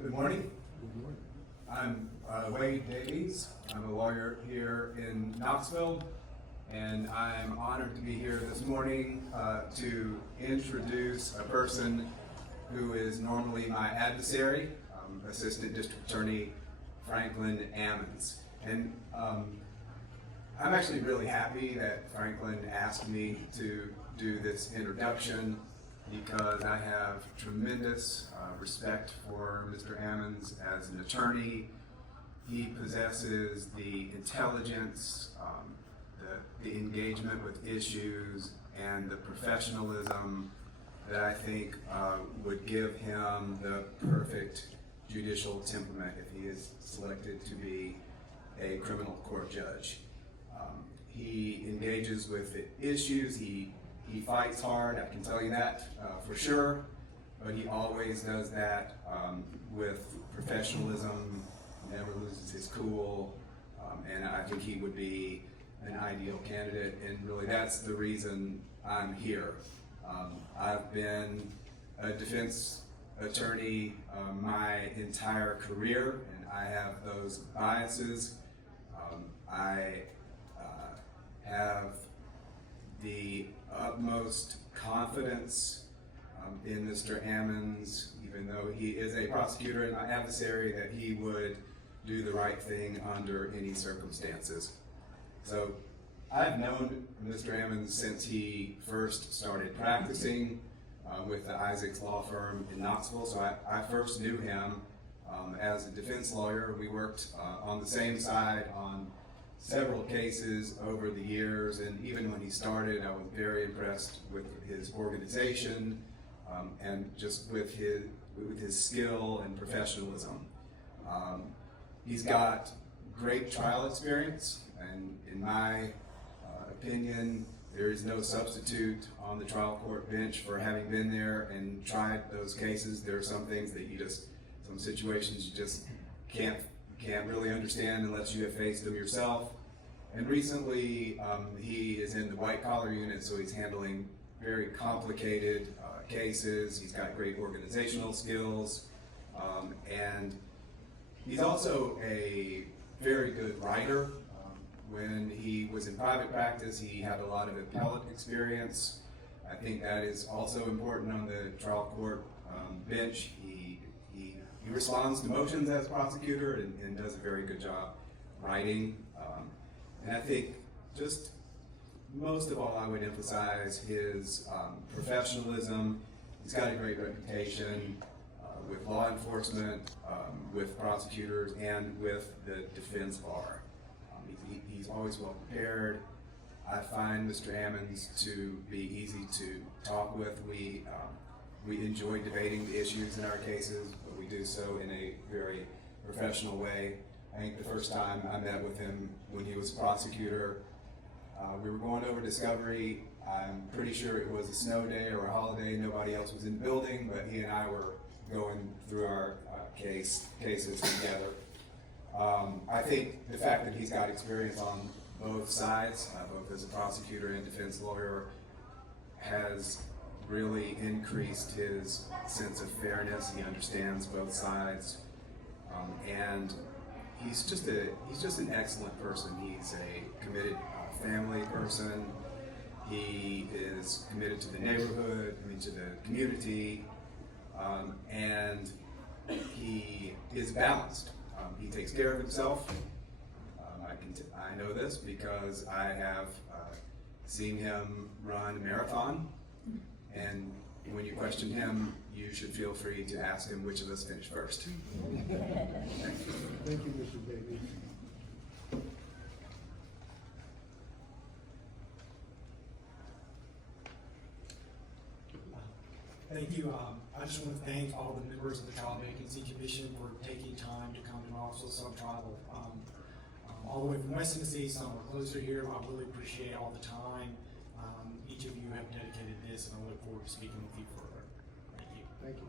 Good morning. I'm Wade Davies. I'm a lawyer here in Knoxville, and I'm honored to be here this morning to introduce a person who is normally my adversary, Assistant District Attorney Franklin Ammons. And I'm actually really happy that Franklin asked me to do this introduction because I have tremendous respect for Mr. Ammons as an attorney. He possesses the intelligence, the engagement with issues, and the professionalism that I think would give him the perfect judicial temperament if he is selected to be a criminal court judge. He engages with the issues. He fights hard, I can tell you that for sure, but he always does that with professionalism, never loses his cool, and I think he would be an ideal candidate, and really that's the reason I'm here. I've been a defense attorney my entire career, and I have those biases. I have the utmost confidence in Mr. Ammons, even though he is a prosecutor and my adversary, that he would do the right thing under any circumstances. So I've known Mr. Ammons since he first started practicing with the Isaacs Law Firm in Knoxville. So I first knew him as a defense lawyer. We worked on the same side on several cases over the years, and even when he started, I was very impressed with his organization and just with his skill and professionalism. He's got great trial experience, and in my opinion, there is no substitute on the trial court bench for having been there and tried those cases. There are some things that some situations you just can't really understand unless you have faced them yourself. And recently, he is in the white collar unit, so he's handling very complicated cases. He's got great organizational skills, and he's also a very good writer. When he was in private practice, he had a lot of appellate experience. I think that is also important on the trial court bench. He responds to motions as prosecutor and does a very good job writing. And I think just most of all, I would emphasize his professionalism. He's got a great reputation with law enforcement, with prosecutors, and with the defense bar. He's always well prepared. I find Mr. Ammons to be easy to talk with. We enjoy debating the issues in our cases, but we do so in a very professional way. I think the first time I met with him when he was a prosecutor, we were going over discovery. I'm pretty sure it was a snow day or a holiday. Nobody else was in the building, but he and I were going through our cases together. I think the fact that he's got experience on both sides, both as a prosecutor and defense lawyer, has really increased his sense of fairness. He understands both sides, and he's just an excellent person. He's a committed family person. He is committed to the neighborhood, to the community, and he is balanced. He takes care of himself. I know this because I have seen him run a marathon, and when you question him, you should feel free to ask him which of us finished first. Thank you, Mr. Davies. Thank you. I just want to thank all the members of the Trial Vacancy Commission for taking time to come to Knoxville. Some travel all the way from West Tennessee, some are closer here. I really appreciate all the time each of you have dedicated this, and I look forward to speaking with you further. Thank you. Thank you.